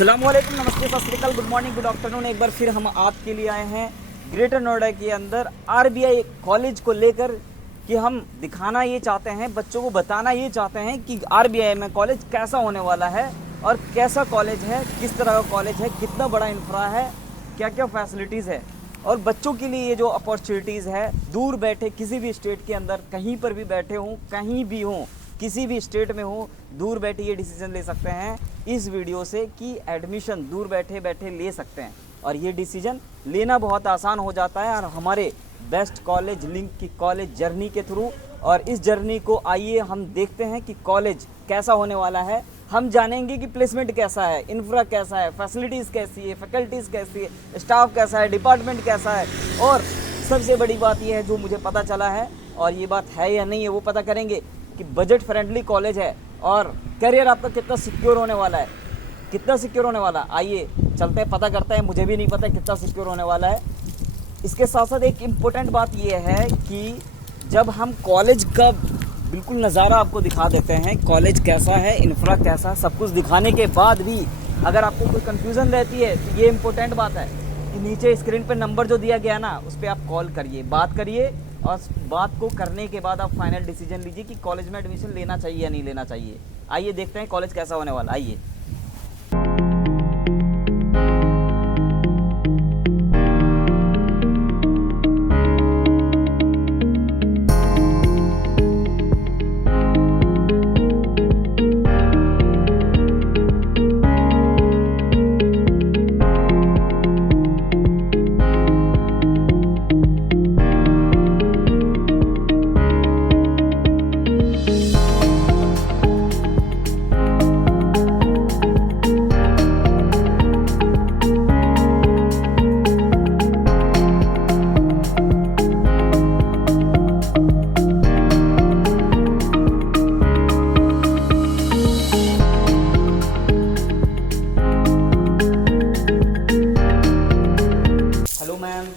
अस्सलामुअलैकुम, नमस्ते, सत श्री अकाल, गुड मॉर्निंग, गुड आफ्टरनून। एक बार फिर हम आपके लिए आए हैं ग्रेटर नोएडा के अंदर आरबीआई कॉलेज को लेकर कि हम दिखाना ये चाहते हैं, बच्चों को बताना ये चाहते हैं कि आरबीआई में कॉलेज कैसा होने वाला है और कैसा कॉलेज है, किस तरह का कॉलेज है, कितना बड़ा इंफ्रा है, क्या क्या फैसिलिटीज़ है और बच्चों के लिए ये जो अपॉर्चुनिटीज़ है, दूर बैठे किसी भी स्टेट के अंदर कहीं पर भी बैठे हों, कहीं भी हों, किसी भी स्टेट में हो, दूर बैठे ये डिसीजन ले सकते हैं इस वीडियो से कि एडमिशन दूर बैठे बैठे ले सकते हैं और ये डिसीजन लेना बहुत आसान हो जाता है। और हमारे बेस्ट कॉलेज लिंक की कॉलेज जर्नी के थ्रू, और इस जर्नी को आइए हम देखते हैं कि कॉलेज कैसा होने वाला है। हम जानेंगे कि प्लेसमेंट कैसा है, इंफ्रा कैसा है, फैसिलिटीज़ कैसी है, फैकल्टीज़ कैसी है, स्टाफ कैसा है, डिपार्टमेंट कैसा है, और सबसे बड़ी बात यह है जो मुझे पता चला है, और ये बात है या नहीं है वो पता करेंगे कि बजट फ्रेंडली कॉलेज है और करियर आपका कितना सिक्योर होने वाला है, कितना सिक्योर होने वाला। आइए चलते हैं, पता करते हैं, मुझे भी नहीं पता कितना सिक्योर होने वाला है। इसके साथ साथ एक इम्पोर्टेंट बात यह है कि जब हम कॉलेज का बिल्कुल नज़ारा आपको दिखा देते हैं, कॉलेज कैसा है, इंफ्रा कैसा, सब कुछ दिखाने के बाद भी अगर आपको कोई कन्फ्यूज़न रहती है तो ये इम्पोर्टेंट बात है कि नीचे स्क्रीन पर नंबर जो दिया गया ना, उस पर आप कॉल करिए, बात करिए, और बात को करने के बाद आप फाइनल डिसीजन लीजिए कि कॉलेज में एडमिशन लेना चाहिए या नहीं लेना चाहिए। आइए देखते हैं कॉलेज कैसा होने वाला। आइए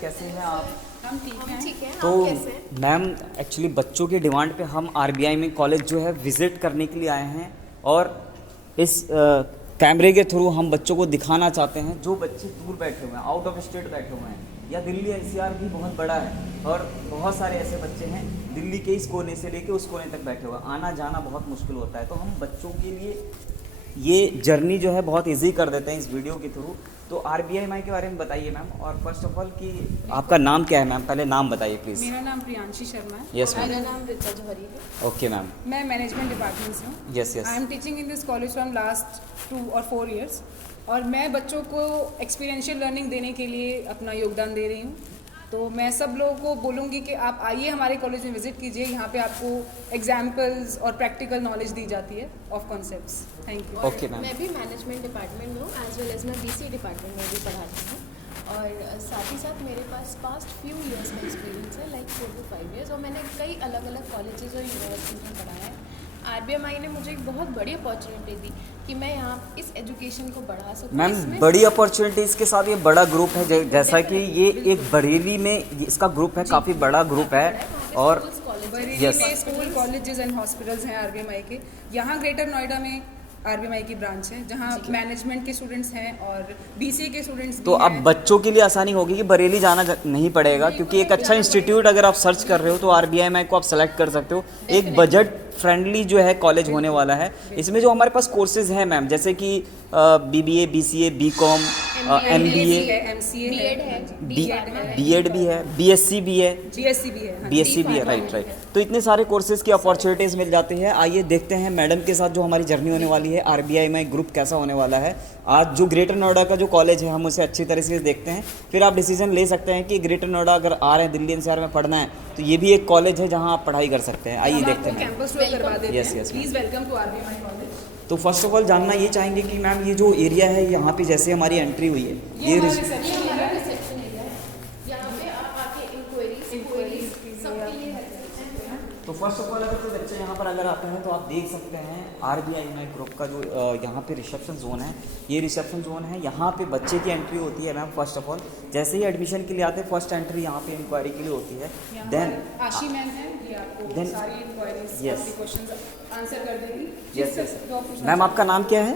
कैसे हैं आप? हम ठीक हैं। तो मैम एक्चुअली बच्चों की डिमांड पे हम आरबीआई में कॉलेज जो है विज़िट करने के लिए आए हैं और इस कैमरे के थ्रू हम बच्चों को दिखाना चाहते हैं जो बच्चे दूर बैठे हुए हैं, आउट ऑफ स्टेट बैठे हुए हैं, या दिल्ली एनसीआर भी बहुत बड़ा है और बहुत सारे ऐसे बच्चे हैं दिल्ली के इस कोने से लेके उस कोने तक बैठे हुए हैं, आना जाना बहुत मुश्किल होता है। तो हम बच्चों के लिए ये जर्नी जो है बहुत इजी कर देते हैं इस वीडियो के थ्रू। तो आरबीआई माई के बारे में बताइए मैम, और फर्स्ट ऑफ ऑल कि आपका नाम क्या है मैम, पहले नाम बताइए प्लीज़। मेरा नाम प्रियांशी शर्मा है। Yes ma'am. मेरा नाम ऋचा जौहरी है। Okay ma'am. मैं मैनेजमेंट डिपार्टमेंट से हूँ। Yes yes. I am teaching in this college from last 2 और 4 ईयर्स, और मैं बच्चों को एक्सपीरियंशियल लर्निंग देने के लिए अपना योगदान दे रही हूँ। तो मैं सब लोगों को बोलूँगी कि आप आइए हमारे कॉलेज में विजिट कीजिए, यहाँ पे आपको एग्जाम्पल्स और प्रैक्टिकल नॉलेज दी जाती है of concepts. Thank you. Okay ma'am. मैं भी मैनेजमेंट डिपार्टमेंट में हूँ, एज वेल एज मैं बीसी डिपार्टमेंट में भी पढ़ाती हूँ, और साथ ही साथ मेरे पास पास्ट फ्यू ईयर्स का एक्सपीरियंस है, लाइक 4 to 5 ईयर्स, और मैंने कई अलग अलग कॉलेजेस और यूनिवर्सिटीज़ में पढ़ा है। आरबीआई ने मुझे एक बहुत बड़ी अपॉर्चुनिटी दी कि मैं यहाँ इस एजुकेशन को बढ़ा सकूँ। मैम बड़ी अपॉर्चुनिटीज़ के साथ ये बड़ा ग्रुप है, जैसा कि ये एक बरेली में इसका ग्रुप है, काफ़ी बड़ा ग्रुप है, और बरेली में स्कूल, कॉलेजेस एंड हॉस्पिटल्स हैं आरबीआई के। यहाँ ग्रेटर नोएडा में आरबीआई की ब्रांच है जहाँ मैनेजमेंट के स्टूडेंट्स हैं और बीसीए के स्टूडेंट्स भी तो अब हैं। बच्चों के लिए आसानी होगी कि बरेली जाना नहीं पड़ेगा, क्योंकि एक अच्छा इंस्टीट्यूट अगर आप सर्च कर रहे हो तो आरबीआई में को आप सेलेक्ट कर सकते हो। एक बजट फ्रेंडली जो है कॉलेज होने वाला है। इसमें जो हमारे पास कोर्सेज हैं मैम, जैसे कि BBA, BCA, BCom, MBA, BEd भी है, बीएससी भी है, जीएससी भी है, बीएससी भी है, राइट। तो इतने सारे कोर्सेज की अपॉर्चुनिटीज़ मिल जाती है। आइए देखते हैं मैडम के साथ जो हमारी जर्नी होने वाली है, आरबीआई में ग्रुप कैसा होने वाला है। आज जो ग्रेटर नोएडा का जो कॉलेज है हम उसे अच्छी तरह से देखते हैं, फिर आप डिसीजन ले सकते हैं कि ग्रेटर नोएडा अगर आ रहे हैं, दिल्ली एनसीआर में पढ़ना है, तो ये भी एक कॉलेज है जहाँ आप पढ़ाई कर सकते हैं। आइए देखते हैं। कैंपस टूर करवा देते Yes, हैं। yes, please welcome to RBI college. तो फर्स्ट ऑफ ऑल जानना ये चाहेंगे कि मैम ये जो एरिया है यहाँ पे जैसे हमारी एंट्री हुई है, ये हमारा रिसेप्शन एरिया है, यहाँ पे आप आके इंक्वायरीज सबके लिए हेल्प सकते हैं। तो फर्स्ट ऑफ ऑल अगर कोई बच्चे यहाँ पर अगर आते हैं तो आप देख सकते हैं आरबीआई में ग्रुप का जो यहाँ पे रिसेप्शन जोन है, ये रिसेप्शन जोन है। यहाँ पे बच्चे की एंट्री होती है मैम। फर्स्ट ऑफ ऑल जैसे ही एडमिशन के लिए आते हैं, फर्स्ट एंट्री यहाँ पे इंक्वायरी के लिए होती है। देन आशी मैम है, ये आपको सारी इंक्वायरीज, Yes. क्वेश्चंस आंसर कर देगी। Yes yes. मैम आपका नाम क्या है?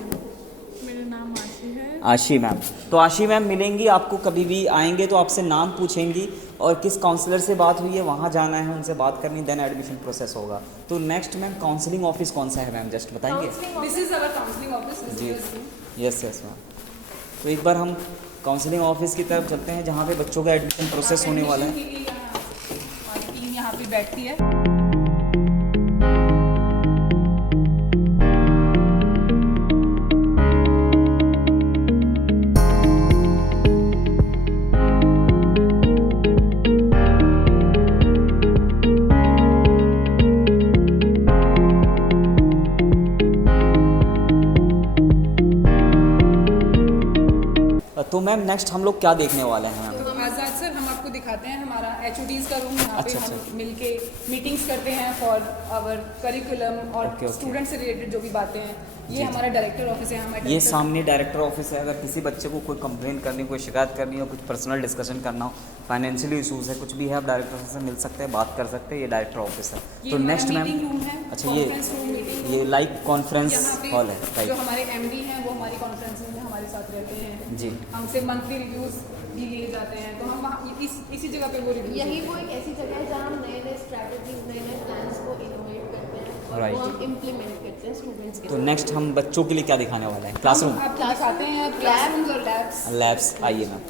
मेरा नाम आशी आशी मैम। तो आशी मैम मिलेंगी आपको, कभी भी आएंगे तो आपसे नाम पूछेंगी और किस काउंसलर से बात हुई है वहाँ जाना है, उनसे बात करनी, देन एडमिशन प्रोसेस होगा। तो नेक्स्ट मैम काउंसलिंग ऑफिस कौन सा है मैम, जस्ट बताएंगे? This is our counselling office. जी यस यस मैम। तो एक बार हम काउंसलिंग ऑफिस की तरफ चलते हैं जहाँ पे बच्चों का एडमिशन प्रोसेस होने वाला है। हमारी टीम यहाँ पे बैठती है। तो मैम नेक्स्ट हम लोग क्या देखने वाले हैं मैम? तो आज़ाद सर, हम आपको दिखाते हैं हमारा HODs का रूम। यहाँ पे अच्छा, हम अच्छा। मिलके मीटिंग्स करते हैं फॉर आवर करिकुलम और ओके, ओके। स्टूडेंट से रिलेटेड जो भी बातें हैं। ये हमारा डायरेक्टर ऑफिस है। हमारे ये director- सामने डायरेक्टर ऑफिस है। अगर किसी बच्चे को कोई कंप्लेन करनी, कोई शिकायत करनी हो, कुछ पर्सनल डिस्कशन करना हो, फाइनेंशियली इशूज़ है, कुछ भी है, आप डायरेक्टर से मिल सकते हैं, बात कर सकते हैं। ये डायरेक्टर ऑफिस है। ये तो हमारा नेक्स्ट मैम, मीटिंग रूम है, अच्छा कॉन्फ्रेंस रूम, मीटिंग रूम। ये लाइव कॉन्फ्रेंस यहाँ पे हॉल है, जो राइट? हमारे MD हैं वो हमारी कॉन्फ्रेंसिंग में हमारे साथ रहते हैं। जी। हमसे मंथली रिव्यूज भी लिए जाते हैं, तो हम वहाँ इसी जगह पे वो रिव्यू यही वो एक ऐसी जगह है जहाँ हम नए नए स्ट्रैटेजीज, नए नए प्लान्स को इनोवेट करते हैं और Right. वो हम इम्प्लीमेंट करते हैं स्टूडेंट्स के तो नेक्स्ट हम बच्चों के लिए क्या दिखाने वाले हैं? क्लासरूम, आप दिखाते हैं क्लासरूम्स और लैब्स। लैब्स, आइए मैम।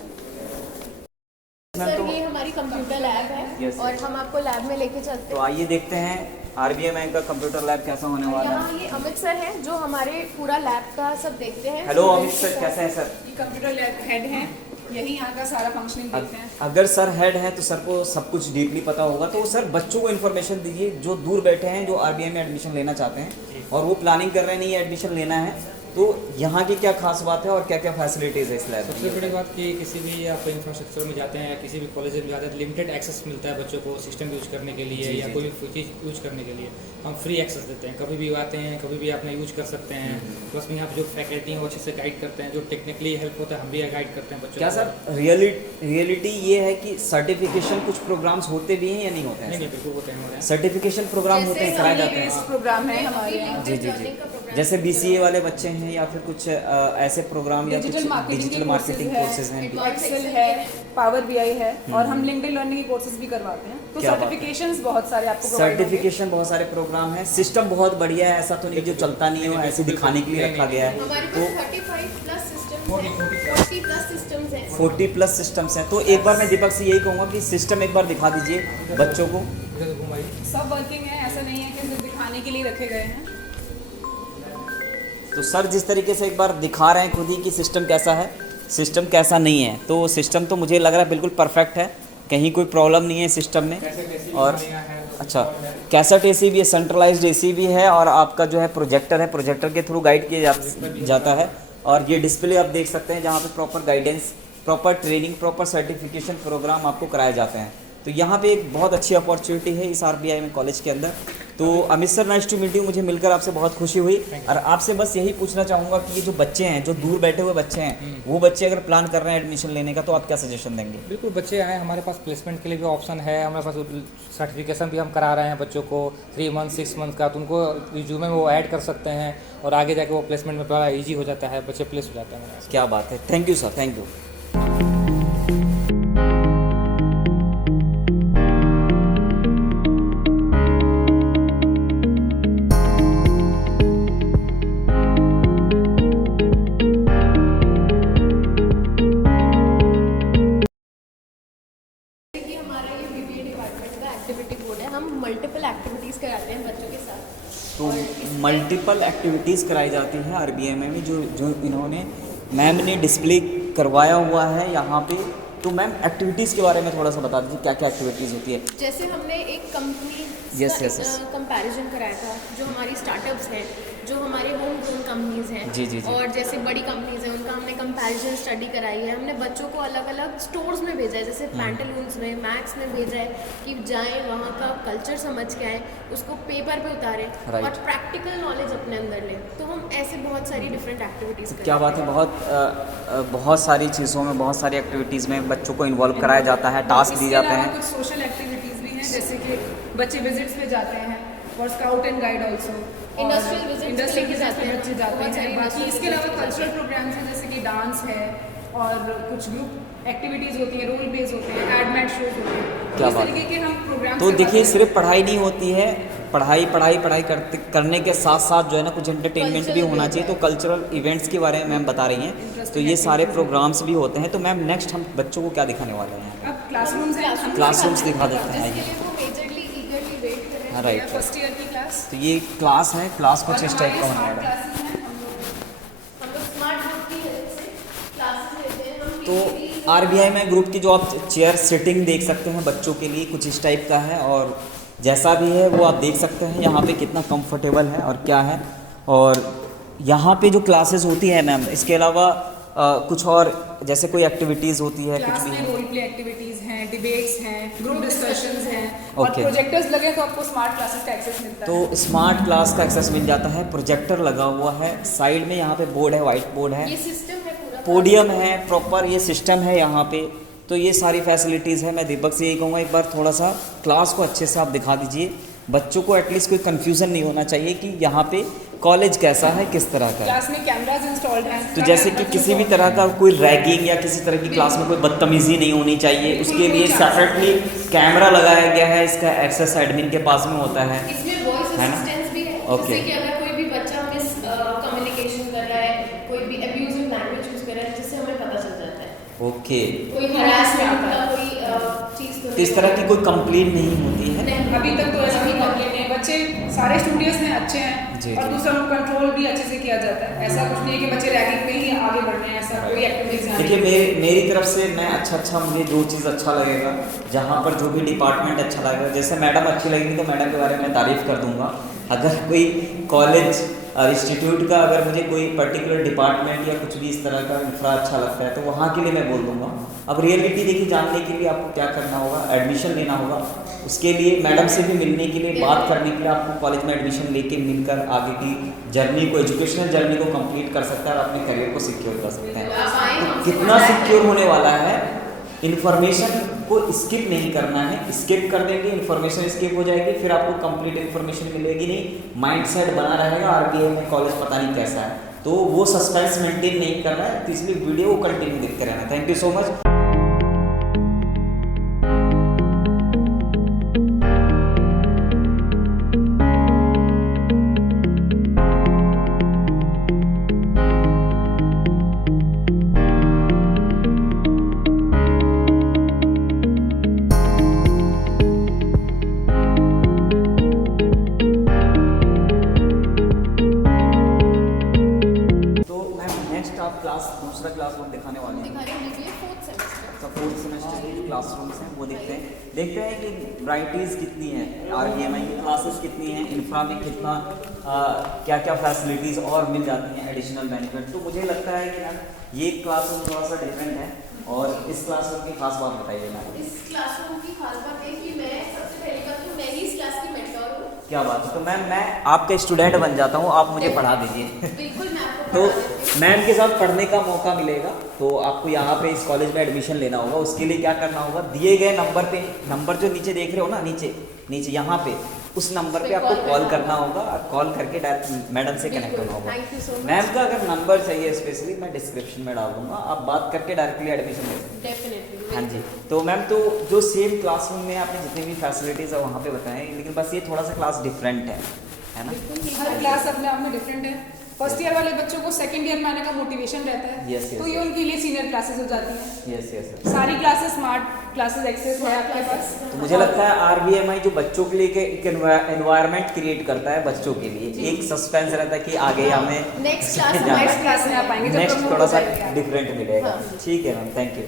सर ये हमारी कंप्यूटर लैब है Yes, और हम आपको लैब में लेके चलते तो हैं। आइए देखते हैं RBMI का कंप्यूटर लैब कैसा होने वाला यहाँ है। ये अमित सर हैं जो हमारे पूरा लैब का सब देखते हैं। हेलो अमित सर, कैसे हैं सर? ये कंप्यूटर लैब हेड हैं, यही यहाँ का सारा फंक्शनिंग देखते हैं। अगर सर हेड है तो सर को सब कुछ डीपली पता होगा। तो सर बच्चों को इन्फॉर्मेशन दीजिए जो दूर बैठे हैं, जो RBI में एडमिशन लेना चाहते हैं और वो प्लानिंग कर रहे हैं, नहीं एडमिशन लेना है, तो यहाँ की क्या खास बात है और क्या क्या फैसिलिटीज़ है इस लैब सबसे में? बड़ी बात कि किसी भी आप इंफ्रास्ट्रक्चर में जाते हैं या किसी भी कॉलेज में जाते हैं तो लिमिटेड एक्सेस मिलता है बच्चों को सिस्टम यूज करने के लिए या कोई भी चीज़ यूज करने के लिए। हम फ्री एक्सेस देते हैं, कभी भी आते हैं, कभी भी अपना यूज कर सकते हैं। प्लस में यहाँ पे जो फैकल्टी हैं वो अच्छे से गाइड करते हैं, जो टेक्निकली हेल्प होता है हम भी गाइड करते हैं बच्चों क्या को। सर रियलिटी ये है कि सर्टिफिकेशन कुछ प्रोग्राम्स होते भी हैं या नहीं होते नहीं हैं? नहीं बिल्कुल होते हैं हमारे यहाँ। सर्टिफिकेशन प्रोग्राम होते हैं, कराए जाते हैं। प्रोग्राम है हमारे यहाँ। जी जी जी, जैसे BCA वाले बच्चे हैं या फिर कुछ ऐसे प्रोग्राम या कुछ डिजिटल मार्केटिंग कोर्सेज हैं। एक्सेल है, पावर BI है और हम लिंक्डइन लर्निंग के कोर्सेज भी करवाते हैं। तो क्या बात है। सर्टिफिकेशंस बहुत सारे आपको provide होंगे। सर्टिफिकेशन बहुत सारे प्रोग्राम हैं, सिस्टम बहुत बढ़िया है, ऐसा तो नहीं जो चलता नहीं हो, ऐसे दिखाने के लिए रखा गया है। हमारे तो पास 35 प्लस सिस्टम्स हैं, 40 प्लस सिस्टम्स हैं। 40 प्लस सिस्टम्स हैं। तो एक बार मैं दीपक से यही कहूँगा कि सिस्टम एक बार दिखा दीजिए बच्चों को। इधर घुमाइए। सब वर्किंग है, ऐसा नहीं है कि सिर्फ दिखाने के लिए रखे गए हैं। तो सर जिस तरीके से एक बार दिखा रहे हैं खुद ही कि सिस्टम कैसा है, सिस्टम कैसा नहीं है, तो सिस्टम तो मुझे लग रहा है बिल्कुल परफेक्ट है, कहीं कोई प्रॉब्लम नहीं है सिस्टम में। और अच्छा, कैसेट AC भी है, सेंट्रलाइज्ड AC भी है और आपका जो है प्रोजेक्टर है, प्रोजेक्टर के थ्रू गाइड किया जाता है। और ये डिस्प्ले आप देख सकते हैं जहाँ पे proper guidance, proper training, proper certification programme आपको कराए जाते हैं। तो यहाँ पे एक बहुत अच्छी अपॉर्चुनिटी है इस RBI में कॉलेज के अंदर। तो Amit sir, nice to meet you, मुझे मिलकर आपसे बहुत खुशी हुई। और आपसे बस यही पूछना चाहूँगा कि ये जो बच्चे हैं, जो दूर बैठे हुए बच्चे हैं, वो बच्चे अगर प्लान कर रहे हैं एडमिशन लेने का, तो आप क्या सजेशन देंगे? बिल्कुल, बच्चे आए, हमारे पास प्लेसमेंट के लिए भी ऑप्शन है, हमारे पास सर्टिफिकेशन भी हम करा रहे हैं बच्चों को 3 मंथ 6 मंथ का, तो उनको रिज्यूमे में वो ऐड कर सकते हैं और आगे जाके वो प्लेसमेंट में बड़ा ईजी हो जाता है, बच्चे प्लेस हो जाते हैं हमारे। क्या बात है, thank you sir, thank you. कि हमारा ये BBA डिपार्टमेंट का एक्टिविटी बोर्ड है। हम मल्टीपल एक्टिविटीज़ कराते हैं बच्चों के साथ। तो मल्टीपल एक्टिविटीज़ कराई जाती हैं RBI में जो जो इन्होंने मैम ने डिस्प्ले करवाया हुआ है यहाँ पे। तो मैम एक्टिविटीज़ के बारे में थोड़ा सा बता दीजिए, क्या क्या एक्टिविटीज़ होती है? जैसे हमने एक company Yes, yes, yes. Comparison कराया था, जो हमारी स्टार्टअप्स हैं, जो हमारे होम ग्रोन कंपनीज हैं, जी, जी, जी। और जैसे बड़ी कंपनीज हैं उनका हमने कंपैरिजन स्टडी कराई है। हमने बच्चों को अलग अलग स्टोर्स में भेजा है, जैसे पैंटालून्स में, मैक्स में भेजा है कि जाएं, वहाँ का कल्चर समझ के आए, उसको पेपर पे उतारें Right. और प्रैक्टिकल नॉलेज अपने अंदर लें। तो हम ऐसे बहुत सारी डिफरेंट एक्टिविटीज़ क्या बात है, बहुत सारी चीज़ों में, बहुत सारी एक्टिविटीज़ में बच्चों को इन्वॉल्व कराया जाता है, टास्क दिए इसके जाते अलावा हैं। कुछ सोशल एक्टिविटीज़ भी हैं, जैसे कि बच्चे विजिट्स पे जाते हैं और scout and guide also. Industrial visits industrial लेके विजिट्स जाते पे हैं, बच्चे जाते बहुत सारे हैं। बाकी industrial इसके अलावा visits कल्चरल प्रोग्राम्स हैं, जैसे कि डांस है और कुछ ग्रुप एक्टिविटीज़ होती हैं, रोल बेस होते हैं, एड मैट शोज होते हैं। क्या इस बात तरीके के हम प्रोग्राम तो देखिए सिर्फ पढ़ाई नहीं होती है, पढ़ाई करने के साथ साथ जो है ना कुछ एंटरटेनमेंट भी Cultural होना भी चाहिए। तो होता कल्चरल इवेंट्स के बारे में मैम बता रही हैं, तो ये सारे प्रोग्राम्स भी होते हैं। तो मैम नेक्स्ट हम बच्चों को क्या दिखाने वाले हैं? अब क्लासरूम्स हैं, हम क्लासरूम्स दिखा देते हैं। जिसके लिए वो मेजरली ईगरली वेट कर रहे हैं। हाँ राइट। फर्स्ट ईयर की क्लास। तो ये क्लास है, क्लास कुछ और इस टाइप का हमारी होने स्मार्ट वाला है। क्लासेस हैं, हम लोग स्मार्ट ग्रुप की हेल्प से क्लासेस लेते हैं। हम तो PPT आरबीआई में ग्रुप की जो आप चेयर सिटिंग देख सकते हैं बच्चों के लिए कुछ इस टाइप का है, और जैसा भी है वो आप देख सकते हैं यहाँ पे कितना कंफर्टेबल है और क्या है। और यहाँ पे जो क्लासेस होती है मैम, इसके अलावा कुछ और जैसे कोई एक्टिविटीज़ होती है कुछ क्लास भी में है? रोल प्ले एक्टिविटीज हैं, डिबेट्स हैं, ग्रुप डिस्कशंस हैं और Okay. प्रोजेक्टर्स लगे तो आपको स्मार्ट क्लासेस का एक्सेस मिलता है। तो स्मार्ट क्लास का एक्सेस मिल जाता है, प्रोजेक्टर लगा हुआ है, साइड में यहाँ पे बोर्ड है, वाइट बोर्ड है, ये सिस्टम है पूरा। पोडियम है, प्रॉपर ये सिस्टम है यहाँ पे। तो ये सारी फैसिलिटीज़ है। मैं दीपक से यही कहूँगा एक बार थोड़ा सा क्लास को अच्छे से आप दिखा दीजिए, बच्चों को एटलीस्ट कोई कन्फ्यूज़न नहीं होना चाहिए कि यहाँ पे कॉलेज कैसा है, किस तरह का है। क्लास में कैमराज इंस्टॉल्ड हैं। तो जैसे कि किसी भी तरह का कोई रैगिंग या किसी तरह की क्लास में कोई बदतमीजी नहीं होनी चाहिए, उसके लिए सेपरेटली कैमरा लगाया गया है। इसका एक्सेस एडमिन के पास में होता है। इसमें वॉइस है ना? असिस्टेंस भी है, Okay. जिससे कि अगर कोई भी बच्चा मिस कम्युनिकेशन कर रहा है, कोई भी अब्यूजिव लैंग्वेज यूज कर रहा है, जिससे हमें पता चल जाता है। ओके, कोई हरासमेंट का कोई चीज तो तो इस तरह की कोई कंप्लेंट नहीं होती है। अभी तक तो ऐसा नहीं कंप्लेंट है, बच्चे सारे स्टूडियोज में अच्छे हैं जी, और जी। दूसरा कंट्रोल भी अच्छे से किया जाता है। ऐसा कुछ नहीं है कि बच्चे रैगिंग में ही आगे बढ़ रहे हैं, ऐसा कोई एक्टिविटीज देखिए मेरी तरफ से मैं अच्छा मुझे जो चीज़ अच्छा लगेगा, जहाँ पर जो भी डिपार्टमेंट अच्छा लगेगा, जैसे मैडम अच्छी लगेगी तो मैडम के बारे में तारीफ़ कर दूंगा। अगर कोई कॉलेज और इंस्टीट्यूट का अगर मुझे कोई पर्टिकुलर डिपार्टमेंट या कुछ भी इस तरह का इंफ्रा अच्छा लगता है तो वहाँ के लिए मैं बोल दूंगा। अब रियलिटी देखिए जानने के लिए आपको क्या करना होगा, एडमिशन लेना होगा। उसके लिए मैडम से भी मिलने के लिए, बात करने के लिए आपको कॉलेज में एडमिशन लेके मिलकर आगे की जर्नी को, एजुकेशनल जर्नी को कंप्लीट कर सकता है और अपने करियर को सिक्योर कर सकते हैं। तो कितना सिक्योर होने वाला है, इन्फॉर्मेशन को स्किप नहीं करना है। स्किप कर देंगे, इन्फॉर्मेशन स्किप हो जाएगी, फिर आपको कंप्लीट इन्फॉर्मेशन मिलेगी नहीं, माइंडसेट बना रहेगा आरबीआई में कॉलेज पता नहीं कैसा है। तो वो सस्पेंस मेंटेन नहीं करना है, तो इसलिए वीडियो को कंटिन्यू देखते रहना। Thank you so much. तो मैम नेक्स्ट आप दूसरा क्लासरूम दिखाने वाले हैं। दिखा रहे हैं BBA 4th semester. Fourth semester के क्लासरूम्स हैं वो देखते हैं कि वैराइटीज़ कितनी हैं, आरबीआई की क्लासेस कितनी हैं, इंफ्रा में कितना क्या क्या फैसिलिटीज़ और मिल जाती हैं, एडिशनल बेनिफिट। तो मुझे लगता है कि मैम ये क्लासरूम थोड़ा सा डिफरेंट है, और इस क्लासरूम की खास बात बताइए मैम। इस क्लासरूम की खास बात है कि मैं सबसे पहली बात तो मैं ही इस क्लास की मेंटर हूँ। क्या बात है, तो मैम मैं आपका स्टूडेंट बन जाता हूँ, आप मुझे पढ़ा दीजिए। बिल्कुल मैं आपको तो पढ़ा देती हूँ। मैम के साथ पढ़ने का मौका मिलेगा, तो आपको यहाँ पे इस कॉलेज में एडमिशन लेना होगा। उसके लिए क्या करना होगा, दिए गए नंबर पे, नंबर जो नीचे देख रहे हो ना, नीचे यहाँ पे, उस नंबर पे आपको कॉल करना होगा। कॉल करके डायरेक्ट मैडम से कनेक्ट होना होगा। Thank you so much. Ma'am का अगर नंबर चाहिए स्पेशली मैं डिस्क्रिप्शन में डाल दूंगा, आप बात करके डायरेक्टली एडमिशन ले सकते हैं। डेफिनेटली। हाँ जी। तो मैम तो जो सेम क्लासरूम में आपने जितनी भी फैसिलिटीज़ है वहाँ पे बताएं, लेकिन बस ये थोड़ा सा क्लास डिफरेंट है ना? हर क्लास अपने आप में डिफरेंट है। फर्स्ट ईयर वाले बच्चों को सेकंड ईयर में आने का मोटिवेशन रहता है। Yes, yes, तो ये उनके लिए सीनियर क्लासेस हो जाती हैं। Yes yes. सारी क्लासेस स्मार्ट क्लासेस एक्सेस है आपके पास। तो मुझे लगता है आरबीएमआई जो बच्चों के लिए एक एनवायरनमेंट क्रिएट करता है, बच्चों के लिए एक सस्पेंस रहता है कि आगे हमें नेक्स्ट क्लास जाना है। नेक्स्ट क्लास में आप आएंगे जब नेक्स्ट promote थोड़ा हो सा जाएंगे आप। डिफरेंट मिलेगा। हाँ। ठीक है मैम, थैंक यू।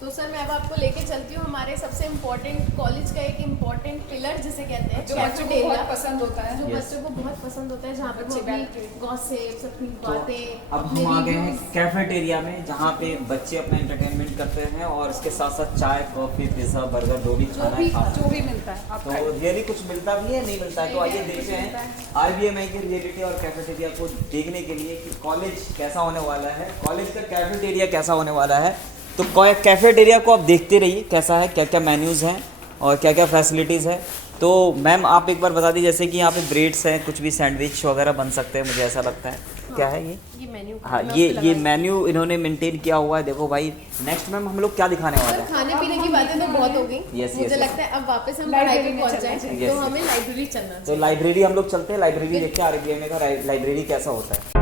तो सर मैं अब आपको आपको लेके चलती हूँ हमारे सबसे इम्पोर्टेंट कॉलेज का एक इम्पोर्टेंट पिलर जिसे कहते हैं जो बच्चों को बहुत पसंद होता है, जो Yes. बच्चों को बहुत पसंद होता है, जहाँ पे वो बच्चे अपनी बैठ के। गॉसिप्स, अपनी तो बातें, अब अपने हम आ गए हैं reviews, कैफेटेरिया में, जहाँ पे बच्चे अपना एंटरटेनमेंट करते हैं और इसके साथ साथ चाय, कॉफी, पिज्ज़ा, बर्गर जो भी खाना है खा जो भी मिलता है आप तो खाइए। रियली कुछ मिलता भी है, नहीं मिलता है, तो आइए देखते हैं RBMI की रियलिटी और कैफेटेरिया को देखने के लिए कि कॉलेज कैसा होने वाला है, कॉलेज का कैफेटेरिया कैसा होने वाला है। तो कैफेटेरिया को आप देखते रहिए कैसा है, क्या क्या मेन्यूज़ हैं और क्या क्या फैसिलिटीज़ है। तो मैम आप एक बार बता दी, जैसे कि यहाँ पे ब्रेड्स हैं, कुछ भी सैंडविच वगैरह बन सकते हैं, मुझे ऐसा लगता है। क्या है ये मेन्यू। हाँ, ये मेन्यू इन्होंने मेंटेन किया हुआ है। देखो भाई, नेक्स्ट मैम हम लोग क्या दिखाने वाले हैं? खाने पीने की बातें तो बहुत हो गई। Yes, मुझे yes, लगता है अब वापस हम पढ़ाई लाइब्रेरी पे में पहुंच चलना जाए, चाहिए। तो Yes, हमें लाइब्रेरी चलना तो चाहिए। लाइब्रेरी हम लोग चलते हैं, लाइब्रेरी देखते हैं RBMI का लाइब्रेरी कैसा होता है।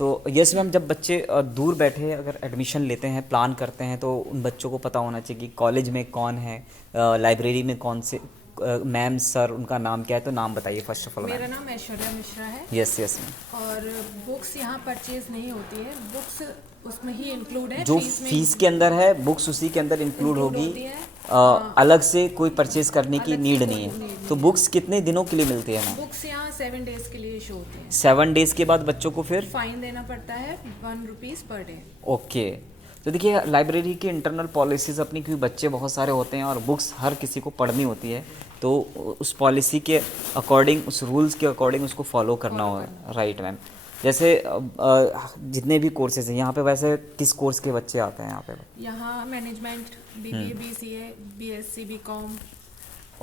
तो यस मैम, जब बच्चे दूर बैठे अगर एडमिशन लेते हैं, प्लान करते हैं, तो उन बच्चों को पता होना चाहिए कि कॉलेज में कौन है, लाइब्रेरी में कौन से मैम सर, उनका नाम क्या है, तो नाम बताइए फर्स्ट ऑफ ऑल। मेरा नाम ऐश्वर्या मिश्रा है यस यस मैम। और बुक्स यहाँ परचेज नहीं होती है, बुक्स उसमें ही इंक्लूड है। जो फीस में फीस के अंदर है, बुक्स उसी के अंदर इंक्लूड होगी, होती है। अलग से कोई परचेज करने की अलग से नीड कोई नहीं है। need नहीं तो बुक्स कितने दिनों के लिए मिलती है मैम? बुक्स यहाँ 7 डेज के लिए इशू होती है। 7 डेज़ के बाद बच्चों को फिर फाइन देना पड़ता है 1 रुपीज़ पर डे। ओके। तो देखिए, लाइब्रेरी की इंटरनल पॉलिसीज़ अपनी, क्योंकि बच्चे बहुत सारे होते हैं और बुक्स हर किसी को पढ़नी होती है, तो उस पॉलिसी के अकॉर्डिंग, उस रूल्स के अकॉर्डिंग उसको फॉलो करना होगा। Right ma'am. जैसे जितने भी कोर्सेज हैं यहाँ पे, वैसे किस कोर्स के बच्चे आते हैं यहाँ पे? यहाँ management, BBA, BCA, BSc, BCom,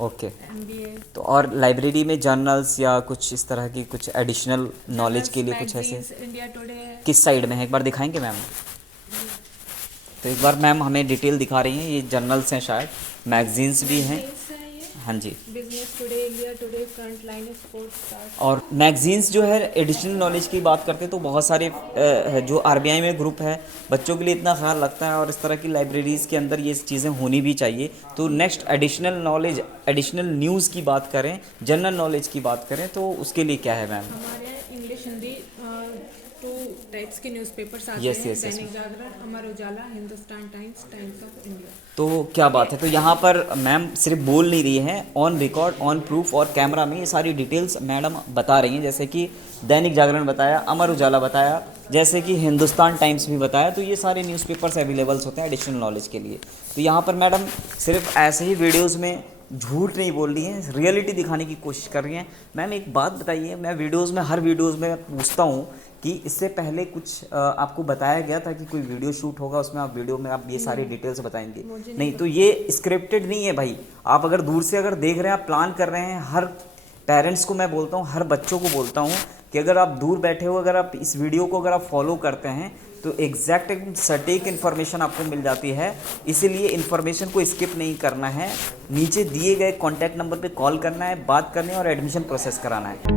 okay. MBA। तो और लाइब्रेरी में जर्नल्स या कुछ इस तरह की कुछ एडिशनल नॉलेज के लिए कुछ ऐसे इंडिया टुडे है। किस साइड में है, एक बार दिखाएंगे मैम? तो एक बार मैम हमें डिटेल दिखा रही हैं, ये जर्नल्स हैं शायद, मैगजीन्स भी हैं। Magazines है ये। हाँ जी। Business today, India today, front line, sports star. और मैगजीन्स जो है, एडिशनल नॉलेज की बात करते हैं तो बहुत सारे जो RBI में ग्रुप है, बच्चों के लिए इतना ख्याल रखता है और इस तरह की लाइब्रेरीज़ के अंदर ये चीज़ें होनी भी चाहिए। तो next additional knowledge, additional news की बात करें, जनरल नॉलेज की बात करें, तो उसके लिए क्या है मैम? हमारे यहाँ इंग्लिश, हिंदी 2 टाइप्स के न्यूज़पेपर्स आते Yes, हैं। yes, yes. Dainik Jagran, Amar Ujala, Hindustan times, times of India. तो क्या बात है। तो यहाँ पर मैम सिर्फ बोल नहीं रही हैं, ऑन रिकॉर्ड, ऑन प्रूफ और कैमरा में ये सारी डिटेल्स मैडम बता रही हैं। जैसे कि दैनिक जागरण बताया, अमर उजाला बताया, जैसे कि हिंदुस्तान टाइम्स भी बताया, तो ये सारे न्यूज़पेपर्स अवेलेबल्स होते हैं एडिशनल नॉलेज के लिए। तो यहाँ पर मैडम सिर्फ ऐसे ही वीडियोज़ में झूठ नहीं बोल रही हैं, रियलिटी दिखाने की कोशिश कर रही हैं। मैम एक बात बताइए, मैं वीडियोज़ में, हर वीडियोज़ में पूछता हूँ कि इससे पहले कुछ आपको बताया गया था कि कोई वीडियो शूट होगा, उसमें आप वीडियो में आप ये सारी डिटेल्स बताएंगे? नहीं, तो ये स्क्रिप्टेड नहीं है भाई। आप अगर दूर से अगर देख रहे हैं, आप प्लान कर रहे हैं, हर पेरेंट्स को मैं बोलता हूँ, हर बच्चों को बोलता हूँ कि अगर आप दूर बैठे हो, अगर आप इस वीडियो को अगर आप फॉलो करते हैं, तो एग्जैक्ट सटीक इन्फॉर्मेशन आपको मिल जाती है। इसीलिए इन्फॉर्मेशन को स्किप नहीं करना है, नीचे दिए गए कॉन्टैक्ट नंबर पे कॉल करना है, बात करनी है और एडमिशन प्रोसेस कराना है।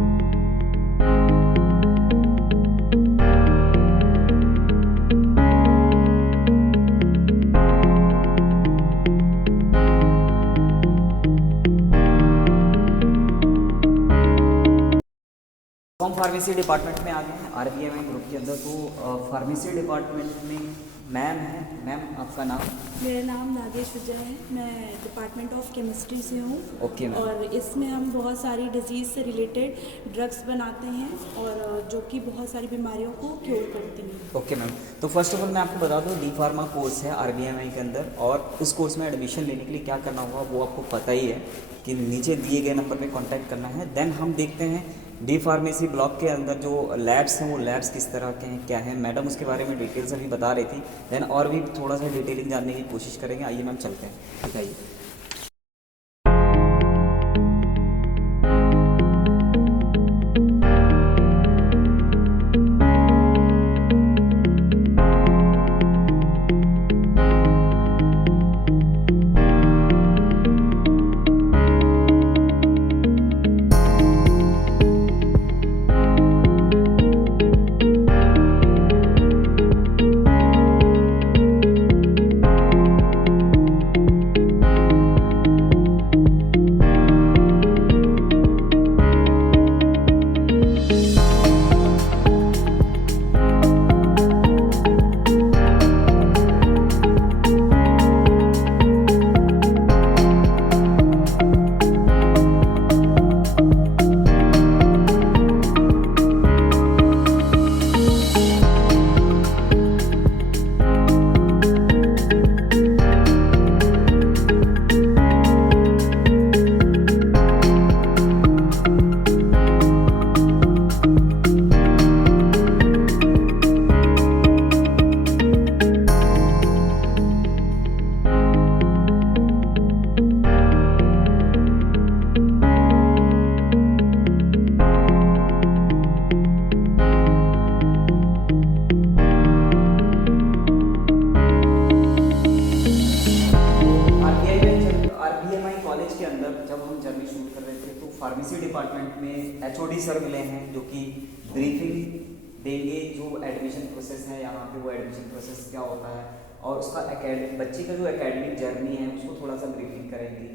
हम फार्मेसी डिपार्टमेंट में आ गए हैं RBMI ग्रुप के अंदर। तो फार्मेसी डिपार्टमेंट में मैम है। मैम आपका नाम? मेरा नाम नागेश विजय है, मैं डिपार्टमेंट ऑफ केमिस्ट्री से हूँ। Okay ma'am. और इसमें हम बहुत सारी डिजीज़ से रिलेटेड ड्रग्स बनाते हैं और जो कि बहुत सारी बीमारियों को क्योर करती हैं। Okay ma'am. तो फर्स्ट ऑफ ऑल मैं आपको बता दूँ, डी फार्मा कोर्स है RBMI के अंदर, और उस कोर्स में एडमिशन लेने के लिए क्या करना होगा वो आपको पता ही है कि नीचे दिए गए नंबर पे कांटेक्ट करना है। देन हम देखते हैं डी फार्मेसी ब्लॉक के अंदर जो लैब्स हैं, वो लैब्स किस तरह के हैं, क्या है। मैडम उसके बारे में डिटेल्स अभी बता रही थी, देन और भी थोड़ा सा डिटेलिंग जानने की कोशिश करेंगे। आइए मैम चलते हैं, दिखाइए। चौधरी सर मिले हैं जो कि ब्रीफिंग देंगे जो एडमिशन प्रोसेस है यहाँ पे, वो एडमिशन प्रोसेस क्या होता है और उसका बच्चे का जो एकेडमिक जर्नी है उसको थोड़ा सा ब्रीफिंग करेंगे।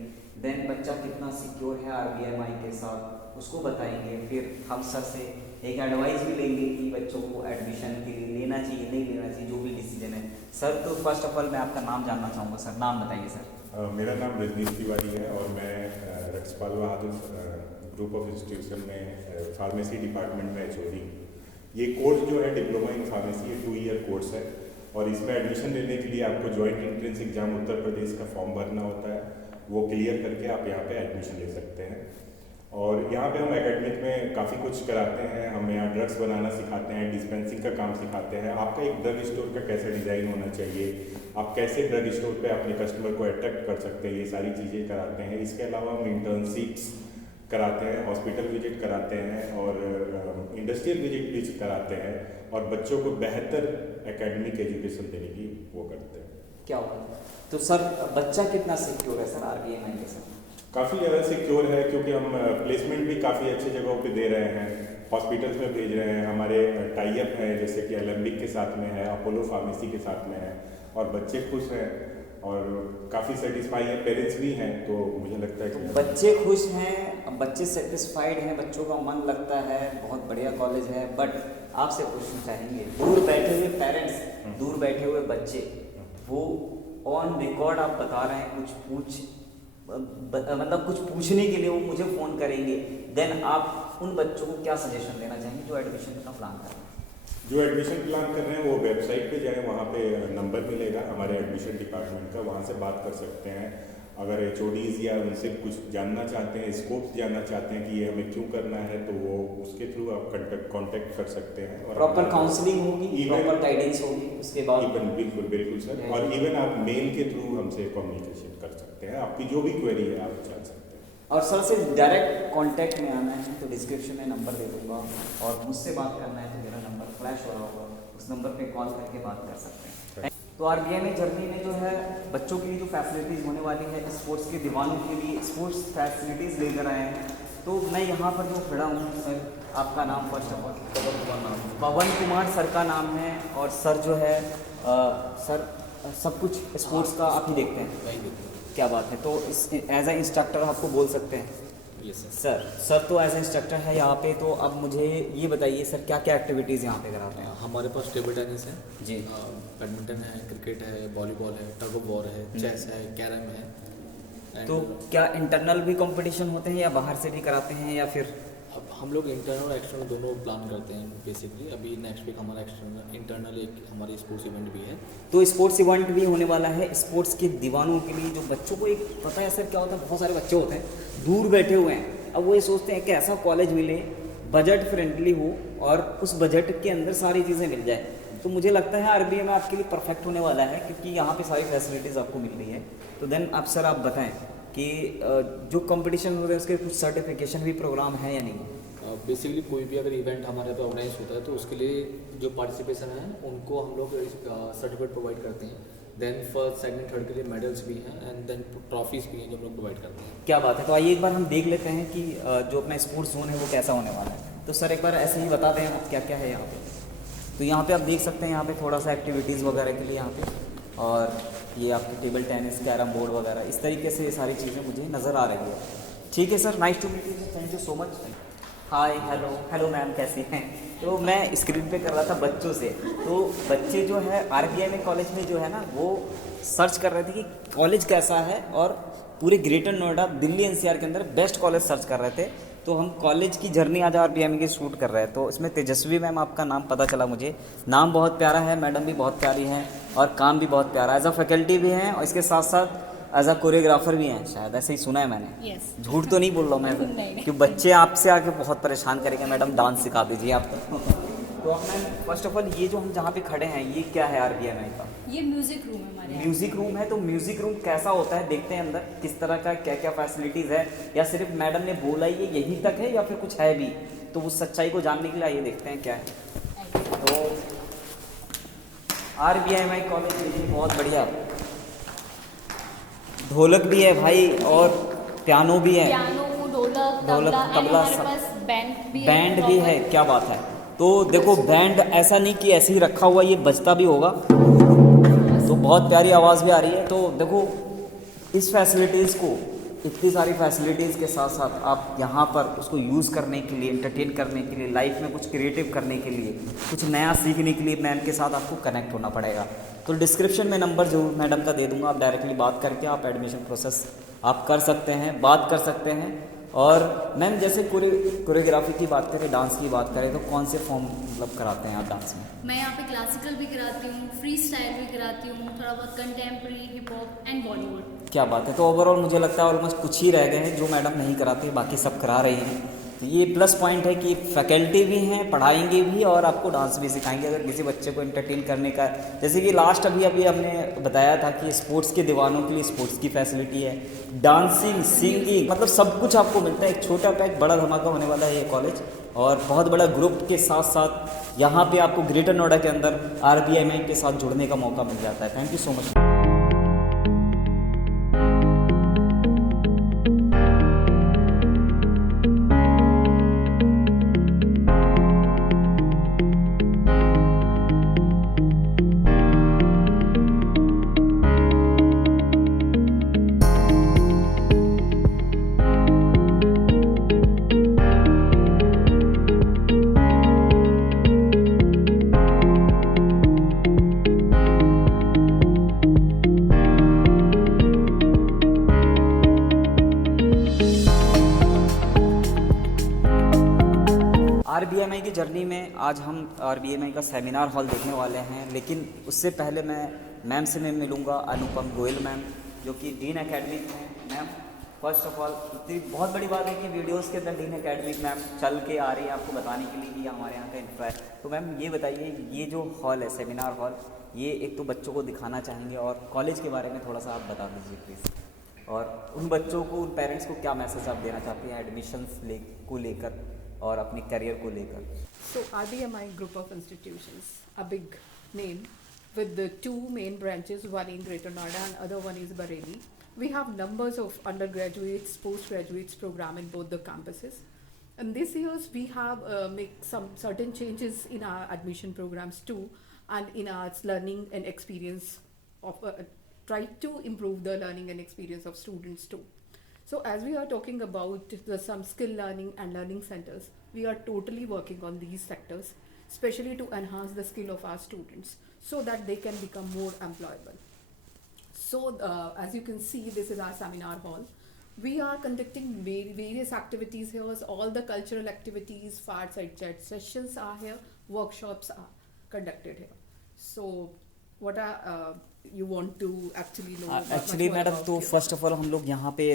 देन बच्चा कितना सिक्योर है RBMI के साथ उसको बताएंगे। फिर हम सर से एक एडवाइस भी लेंगे कि बच्चों को एडमिशन के लिए लेना चाहिए नहीं लेना चाहिए, जो भी डिसीजन है। सर तो फर्स्ट ऑफ ऑल मैं आपका नाम जानना चाहूँगा सर, नाम बताइए सर। मेरा नाम रजनीश तिवारी है और मैं रक्षपाल बहादुर ग्रुप ऑफ इंस्टीट्यूशन में फार्मेसी डिपार्टमेंट में HOD। ये कोर्स जो है डिप्लोमा इन फार्मेसी, ये 2 ईयर कोर्स है और इसमें एडमिशन लेने के लिए आपको joint entrance exam Uttar Pradesh का फॉर्म भरना होता है, वो क्लियर करके आप यहाँ पे एडमिशन ले सकते हैं। और यहाँ पे हम एकेडमिक में काफ़ी कुछ कराते हैं। हम यहाँ ड्रग्स बनाना सिखाते हैं, डिस्पेंसिंग का काम सिखाते हैं, आपका एक ड्रग स्टोर का कैसे डिज़ाइन होना चाहिए, आप कैसे ड्रग स्टोर पे अपने कस्टमर को अट्रैक्ट कर सकते हैं, ये सारी चीज़ें कराते हैं। इसके अलावा हम इंटर्नशिप्स कराते हैं, हॉस्पिटल विजिट कराते हैं और इंडस्ट्रियल विजिट भी कराते हैं और बच्चों को बेहतर एकेडमिक एजुकेशन देने की वो करते हैं। क्या होगा तो सर बच्चा कितना सिक्योर है सर RBMI के साथ? काफ़ी ज़्यादा सिक्योर है क्योंकि हम प्लेसमेंट भी काफ़ी अच्छी जगहों पे दे रहे हैं, हॉस्पिटल्स में भेज रहे हैं। हमारे टाई अप हैं जैसे कि एलेम्बिक के साथ में है, अपोलो फार्मेसी के साथ में है और बच्चे खुश हैं और काफ़ी सेटिस्फाई हैं, पेरेंट्स भी हैं। तो मुझे लगता है कि बच्चे खुश हैं, बच्चे सेटिस्फाइड हैं, बच्चों का मन लगता है, बहुत बढ़िया कॉलेज है। बट आपसे पूछना चाहेंगे, दूर बैठे हुए पेरेंट्स, दूर बैठे हुए बच्चे, वो ऑन रिकॉर्ड आप बता रहे हैं मतलब कुछ पूछने के लिए वो मुझे फ़ोन करेंगे, देन आप उन बच्चों को क्या सजेशन देना चाहेंगे जो एडमिशन का प्लान कर रहे हैं? जो एडमिशन प्लान कर रहे हैं वो वेबसाइट पे जाएं, वहाँ पे नंबर मिलेगा हमारे एडमिशन डिपार्टमेंट का, वहाँ से बात कर सकते हैं। अगर HODs या उनसे कुछ जानना चाहते हैं, स्कोप जानना चाहते हैं कि ये हमें क्यों करना है, तो वो उसके थ्रू आप कांटेक्ट कर सकते हैं। और प्रॉपर काउंसलिंग होगी, प्रॉपर गाइडेंस होगी उसके बाद। बिल्कुल सर। और इवन आप मेल के थ्रू हमसे कम्युनिकेशन कर सकते हैं, आपकी जो भी क्वेरी है आप जान सकते हैं। और सर से डायरेक्ट कांटेक्ट में आना है तो डिस्क्रिप्शन में नंबर दे दूंगा और मुझसे बात करना है तो मेरा नंबर फ्लैश हो रहा होगा, उस नंबर पे कॉल करके बात कर सकते हैं। तो RBMI जर्नी में जो है बच्चों के लिए जो फैसिलिटीज़ होने वाली है, स्पोर्ट्स के दीवानों के लिए स्पोर्ट्स फैसिलिटीज़ लेकर आए हैं। तो मैं यहाँ पर जो खड़ा हूँ सर, आपका नाम first of all? Pawan Kumar sir का नाम है और सर जो है सर सब कुछ स्पोर्ट्स का आप ही देखते हैं? क्या बात है। तो एज ए इंस्ट्रक्टर आपको बोल सकते हैं? यस सर तो एज ए इंस्ट्रक्टर है यहाँ पे। तो अब मुझे ये बताइए सर क्या क्या एक्टिविटीज़ यहाँ पे कराते हैं? हमारे पास टेबल टेनिस है जी, बैडमिंटन है, क्रिकेट है, वॉलीबॉल है, टग ऑफ वॉर है, चेस है, कैरम है। तो क्या इंटरनल भी कंपटीशन होते हैं या बाहर से भी कराते हैं या फिर? अब हम लोग इंटरनल और एक्सटर्नल दोनों प्लान करते हैं बेसिकली। अभी नेक्स्ट वीक हमारा इंटरनल एक हमारी स्पोर्ट्स इवेंट भी है। तो स्पोर्ट्स इवेंट भी होने वाला है स्पोर्ट्स के दीवानों के लिए। जो बच्चों को एक पता है सर क्या होता है, बहुत सारे बच्चे होते हैं दूर बैठे हुए हैं, अब वो ये सोचते हैं कि ऐसा कॉलेज मिले बजट फ्रेंडली हो और उस बजट के अंदर सारी चीज़ें मिल जाए। तो मुझे लगता है RBMI आपके लिए परफेक्ट होने वाला है क्योंकि यहाँ पे सारी फैसिलिटीज़ आपको मिल रही है। तो देन अब सर आप बताएं कि जो कंपटीशन होते हैं उसके कुछ सर्टिफिकेशन भी प्रोग्राम है या नहीं? बेसिकली कोई भी अगर इवेंट हमारे यहाँ पे ऑर्गेनाइज होता है तो उसके लिए जो पार्टिसिपेशन है उनको हम लोग सर्टिफिकेट प्रोवाइड करते हैं। देन फर्स्ट सेकंड थर्ड के लिए मेडल्स भी हैं एंड देन ट्रॉफीज़ भी हैं जो हम लोग प्रोवाइड करते हैं। क्या बात है। तो आइए एक बार हम देख लेते हैं कि जो अपना स्पोर्ट्स जोन है वो कैसा होने वाला है। तो सर एक बार ऐसे ही बता दें आप क्या क्या है यहाँ पे। तो यहाँ पे आप देख सकते हैं यहाँ पे थोड़ा सा एक्टिविटीज़ वगैरह के लिए यहाँ पे, और ये आपके टेबल टेनिस, कैरम बोर्ड वगैरह इस तरीके से ये सारी चीज़ें मुझे नज़र आ रही है। ठीक है sir, nice to meet you, thank you so much. Hi hello ma'am, कैसी हैं? तो मैं स्क्रीन पे कर रहा था बच्चों से, तो बच्चे जो है RBMI कॉलेज में जो है ना वो सर्च कर रहे थे कि कॉलेज कैसा है, और पूरे ग्रेटर नोएडा दिल्ली NCR के अंदर बेस्ट कॉलेज सर्च कर रहे थे। तो हम कॉलेज की जर्नी आज RBMI की शूट कर रहे हैं। तो इसमें तेजस्वी मैम आपका नाम पता चला मुझे, नाम बहुत प्यारा है, मैडम भी बहुत प्यारी हैं और काम भी बहुत प्यारा है। एज अ फैकल्टी भी हैं और इसके साथ साथ एज अ कोरियोग्राफर भी हैं, शायद ऐसे ही सुना है मैंने। झूठ तो नहीं बोल रहा हूँ मैं कि बच्चे आपसे आके बहुत परेशान करेंगे, मैडम डांस सिखा दीजिए आप। तो अब मैम फर्स्ट ऑफ ऑल ये जो हम जहाँ पे खड़े हैं ये क्या है RBMI का? ये म्यूजिक रूम है हमारे यहाँ। म्यूजिक रूम है। तो म्यूजिक रूम कैसा होता है, देखते हैं अंदर किस तरह का क्या क्या फैसिलिटीज़ है, या सिर्फ मैडम ने बोला ये यहीं तक है या फिर कुछ है भी? तो उस सच्चाई को जानने के लिए आइए देखते हैं क्या है। तो RBMI कॉलेज में बहुत बढ़िया ढोलक भी है भाई और पियानो भी है, पियानो, ढोलक, तबला हमारे सब। पास बैंड भी है। बैंड भी है, क्या बात है। तो देखो बैंड ऐसा नहीं कि ऐसे ही रखा हुआ, ये बजता भी होगा, तो बहुत प्यारी आवाज़ भी आ रही है। तो देखो इस फैसिलिटीज़ को, इतनी सारी फैसिलिटीज़ के साथ साथ आप यहाँ पर उसको यूज़ करने के लिए, एंटरटेन करने के लिए, लाइफ में कुछ क्रिएटिव करने के लिए, कुछ नया सीखने के लिए मैम के साथ आपको कनेक्ट होना पड़ेगा। तो डिस्क्रिप्शन में नंबर जरूर मैडम का दे दूँगा, आप डायरेक्टली बात करके आप एडमिशन प्रोसेस आप कर सकते हैं, बात कर सकते हैं। और मैम जैसे कोरियोग्राफी की बात करें, डांस की बात करें, तो कौन से फॉर्म मतलब कराते हैं आप डांस में? मैं यहाँ पे क्लासिकल भी कराती हूँ, फ्री स्टाइल भी कराती हूँ, थोड़ा बहुत contemporary, hip hop and Bollywood. क्या बात है। तो ओवरऑल मुझे लगता है ऑलमोस्ट कुछ ही रह गए हैं जो मैडम नहीं कराते, बाकी सब करा रही हैं। तो ये प्लस पॉइंट है कि फैकल्टी भी हैं, पढ़ाएंगे भी और आपको डांस भी सिखाएंगे अगर किसी बच्चे को एंटरटेन करने का। जैसे कि लास्ट अभी हमने बताया था कि स्पोर्ट्स के दीवानों के लिए स्पोर्ट्स की फैसिलिटी है, डांसिंग, सिंगिंग, मतलब सब कुछ आपको मिलता है। एक छोटा पैक बड़ा धमाका होने वाला है ये कॉलेज, और बहुत बड़ा ग्रुप के साथ साथ यहाँ पे आपको ग्रेटर नोएडा के अंदर RBMI के साथ जुड़ने का मौका मिल जाता है। Thank you so much. RBMI की जर्नी में आज हम RBMI का सेमिनार हॉल देखने वाले हैं, लेकिन उससे पहले मैं मैम से मैं मिलूँगा, अनुपम गोयल मैम जो कि डीन एकेडमिक हैं। मैम फर्स्ट ऑफ ऑल इतनी बहुत बड़ी बात है कि वीडियोस के अंदर डीन एकेडमिक मैम चल के आ रही है आपको बताने के लिए कि हमारे यहाँ का इंफ्रा है। तो मैम ये बताइए, ये जो हॉल है सेमिनार हॉल, ये एक तो बच्चों को दिखाना चाहेंगे और कॉलेज के बारे में थोड़ा सा आप बता दीजिए प्लीज़, और उन बच्चों को, उन पेरेंट्स को क्या मैसेज आप देना चाहते हैं एडमिशन्स को लेकर और अपने करियर को लेकर? So RBMI group of institutions, a big name with the two main branches, one in Greater Noida and other one is Bareilly. We have numbers of undergraduates, postgraduates program in both the campuses. And this years we have make some certain changes in our admission programs too, and in our learning and experience of try to improve the learning and experience of students too. So as we are talking about some skill learning and learning centers, we are totally working on these sectors, especially to enhance the skill of our students so that they can become more employable. So as you can see, this is our seminar hall. We are conducting various activities here. All the cultural activities, fireside chat sessions are here, workshops are conducted here. So what are you want to actually know? Actually madam, तो first of all हम लोग यहाँ पे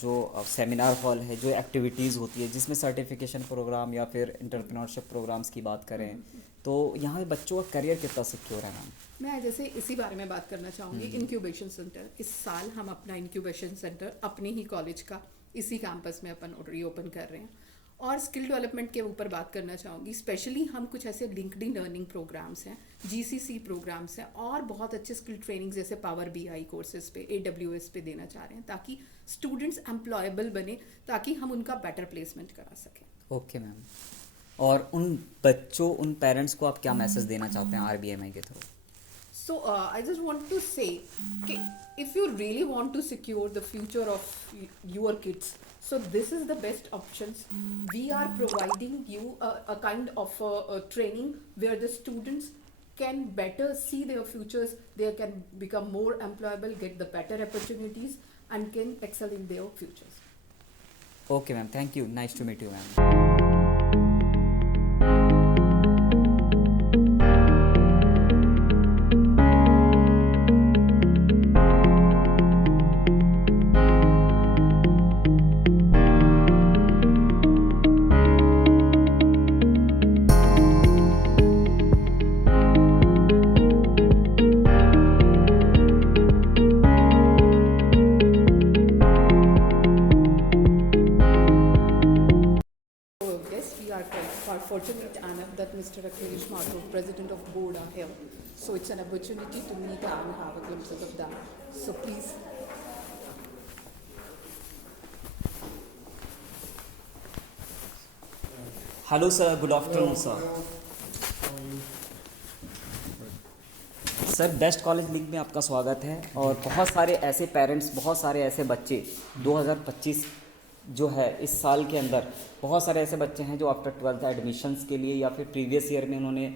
जो seminar hall है, जो activities होती है जिसमें सर्टिफिकेशन प्रोग्राम या फिर एंटरप्रेन्योरशिप प्रोग्राम्स की बात करें, तो यहाँ पे बच्चों का करियर कितना सिक्योर है मैम? मैं जैसे इसी बारे में बात करना चाहूँगी। इंक्यूबेशन सेंटर, इस साल हम अपना इंक्यूबेशन सेंटर अपने ही कॉलेज का इसी कैंपस में अपन रीओपन कर रहे हैं। और स्किल डेवलपमेंट के ऊपर बात करना चाहूँगी। स्पेशली हम कुछ ऐसे लिंक्डइन लर्निंग प्रोग्राम्स हैं, GCC प्रोग्राम्स हैं, और बहुत अच्छे स्किल ट्रेनिंग जैसे पावर BI कोर्सेज पे, AWS पे देना चाह रहे हैं ताकि स्टूडेंट्स एम्प्लॉयबल बने, ताकि हम उनका बेटर प्लेसमेंट करा सकें। ओके मैम, और उन बच्चों, उन पेरेंट्स को आप क्या मैसेज देना चाहते हैं RBMI के through? So I just want to say, if you really want to secure the future of your kids, so this is the best options. We are providing you a kind of a training where the students can better see their futures, they can become more employable, get the better opportunities and can excel in their futures. Okay ma'am, thank you. Nice to meet you ma'am. Fortunate enough that Mr. Akhilesh Mathur, President of Board, are here. So it's an opportunity to meet and have a glimpse of them. So please. Hello sir, good afternoon sir. Sir best college league में आपका स्वागत है। और बहुत सारे ऐसे parents, बहुत सारे ऐसे बच्चे 2025 जो है इस साल के अंदर बहुत सारे ऐसे बच्चे हैं जो आफ्टर 12th एडमिशन्स के लिए या फिर प्रीवियस ईयर में उन्होंने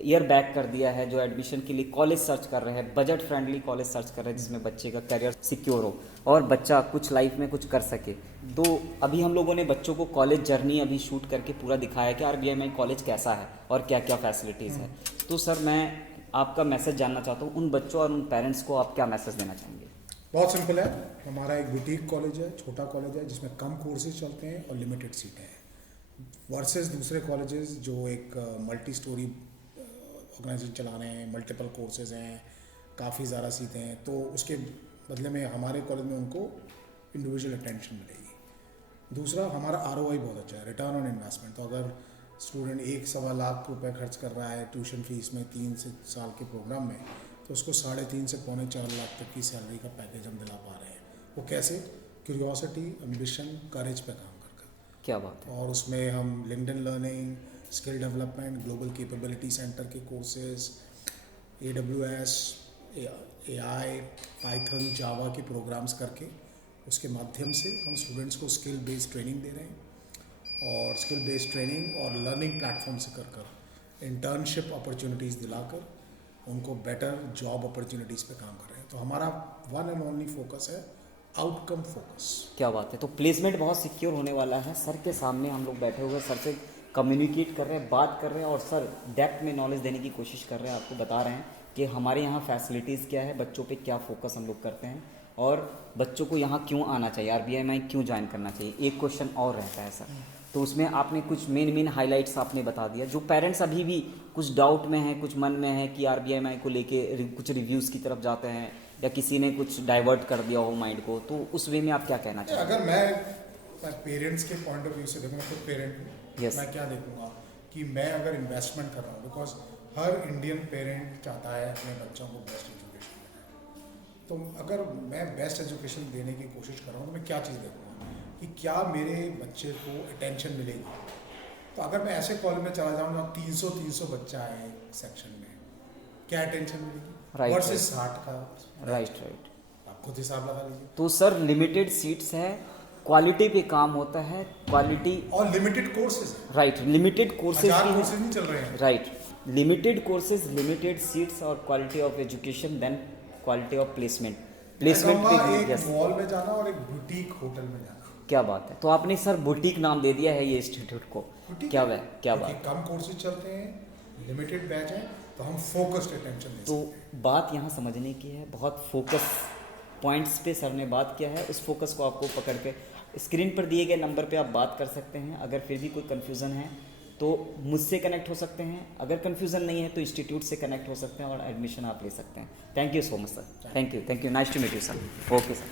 ईयर बैक कर दिया है, जो एडमिशन के लिए कॉलेज सर्च कर रहे हैं, बजट फ्रेंडली कॉलेज सर्च कर रहे हैं जिसमें बच्चे का करियर सिक्योर हो और बच्चा कुछ लाइफ में कुछ कर सके। तो अभी हम लोगों ने बच्चों को कॉलेज जर्नी अभी शूट करके पूरा दिखाया कि RBIMI कॉलेज कैसा है और क्या क्या फैसिलिटीज़ है। तो सर मैं आपका मैसेज जानना चाहता हूँ, उन बच्चों और उन पेरेंट्स को आप क्या मैसेज देना चाहेंगे? बहुत सिंपल है, हमारा एक बुटीक कॉलेज है, छोटा कॉलेज है जिसमें कम कोर्सेज चलते हैं और लिमिटेड सीटें हैं वर्सेस दूसरे कॉलेजेस जो एक मल्टी स्टोरी ऑर्गेनाइजेशन चला रहे हैं, मल्टीपल कोर्सेज हैं, काफ़ी ज़्यादा सीटें हैं। तो उसके बदले में हमारे कॉलेज में उनको इंडिविजुअल अटेंशन मिलेगी। दूसरा, हमारा ROI बहुत अच्छा है, रिटर्न ऑन इन्वेस्टमेंट। तो अगर स्टूडेंट 1-1.25 लाख रुपए खर्च कर रहा है ट्यूशन फीस में 3 से साल के प्रोग्राम में, तो उसको 3.5 से 3.25-4 लाख तक की सैलरी का पैकेज हम दिला पा रहे हैं। वो कैसे? क्यूरियोसिटी, एम्बिशन, करेज पे काम कर। क्या बात है। और उसमें हम LinkedIn learning, skill development, global capability centre के कोर्सेज, AWS, AI, पाइथन, जावा के प्रोग्राम्स करके उसके माध्यम से हम स्टूडेंट्स को स्किल बेस्ड ट्रेनिंग दे रहे हैं। और स्किल बेस्ड ट्रेनिंग और लर्निंग प्लेटफॉर्म से कर इंटर्नशिप अपॉर्चुनिटीज़ दिलाकर उनको बेटर जॉब अपॉर्चुनिटीज़ पे काम कर रहे हैं। तो हमारा वन एंड ओनली फोकस है आउटकम फोकस। क्या बात है। तो प्लेसमेंट बहुत सिक्योर होने वाला है। सर के सामने हम लोग बैठे हुए सर से कम्युनिकेट कर रहे हैं, बात कर रहे हैं और सर डेप्थ में नॉलेज देने की कोशिश कर रहे हैं, आपको बता रहे हैं कि हमारे यहाँ फैसिलिटीज़ क्या है, बच्चों पे क्या फोकस हम लोग करते हैं और बच्चों को यहाँ क्यों आना चाहिए, RBIMI क्यों ज्वाइन करना चाहिए। एक क्वेश्चन और रहता है सर, तो उसमें आपने कुछ मेन हाइलाइट्स आपने बता दिया। जो पेरेंट्स अभी भी कुछ डाउट में हैं, कुछ मन में है कि RBIMI को लेके कुछ रिव्यूज़ की तरफ जाते हैं या किसी ने कुछ डाइवर्ट कर दिया हो माइंड को, तो उस वे में आप क्या कहना चाहिए? अगर मैं पेरेंट्स के पॉइंट ऑफ व्यू से देखूँ, मैं खुद पेरेंट हूँ, मैं क्या देखूँगा कि मैं अगर इन्वेस्टमेंट कर रहा हूँ, बिकॉज हर इंडियन पेरेंट चाहता है अपने बच्चों को बेस्ट एजुकेशन देना। तो अगर मैं बेस्ट एजुकेशन देने की कोशिश कर रहा हूँ तो मैं क्या चीज़ देखूँगा कि क्या मेरे बच्चे को अटेंशन मिलेगी। तो अगर मैं ऐसे कॉलेज में चला जाऊँ जहाँ 300 बच्चा है सेक्शन में, क्या अटेंशन मिलेगी वर्सेस 60 का? राइट, आप खुद हिसाब लगा लीजिए। तो सर लिमिटेड सीट्स है, क्वालिटी पे काम होता है, क्वालिटी और limited courses, right, limited courses नहीं चल रहे हैं, right, limited courses, limited seats और quality of education, then quality of placement पे एक मॉल में जाना और एक बुटीक होटल में जाना। क्या बात है। तो आपने सर बुटीक नाम दे दिया है ये इंस्टीट्यूट को, क्या बात। कम कोर्सेज चलते हैं, लिमिटेड बैच है, तो हम फोकस्ड अटेंशन देते हैं। तो बात यहाँ समझने की है, बहुत फोकस पॉइंट्स पे सर ने बात किया है। उस फोकस को आपको पकड़ के स्क्रीन पर दिए गए नंबर पे आप बात कर सकते हैं। अगर फिर भी कोई कन्फ्यूज़न है तो मुझसे कनेक्ट हो सकते हैं, अगर कन्फ्यूज़न नहीं है तो इंस्टीट्यूट से कनेक्ट हो सकते हैं और एडमिशन आप ले सकते हैं। Thank you so much sir, thank you, nice to meet you sir. Okay sir.